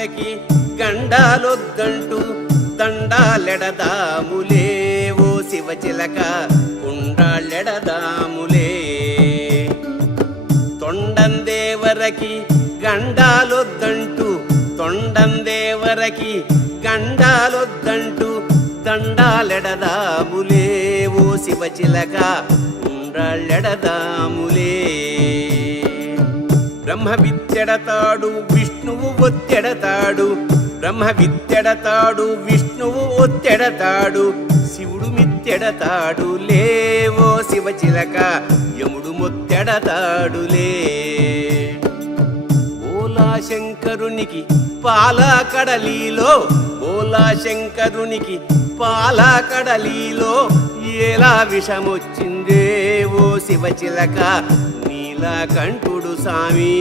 దేవరకి గండాలొద్దంటూ దండాలెడదాములే. ఓ శివచిలక ఉండాళ్ళెడదాములే తొండందేవరకి గండాలొద్దంటూ తొండందేవరకి గండాలొద్దంటూ దండాలెడదాములే. ఓ శివచిలక ఉండాళ్ళెడదాములే బ్రహ్మ విద్యడతాడు విష్ణు ఒత్తెడతాడు బ్రహ్మ విత్తెడతాడు విష్ణువు ఒత్తెడతాడు శివుడు మిత్తెడతాడు లేవో శివచిలక యముడు మొత్తెడతాడులే ఓలా శంకరునికి పాలా కడలిలో ఓలా శంకరునికి పాలా కడలిలో ఎలా విషమొచ్చిందే ఓ శివచిలక నీలాకంఠుడు సామీ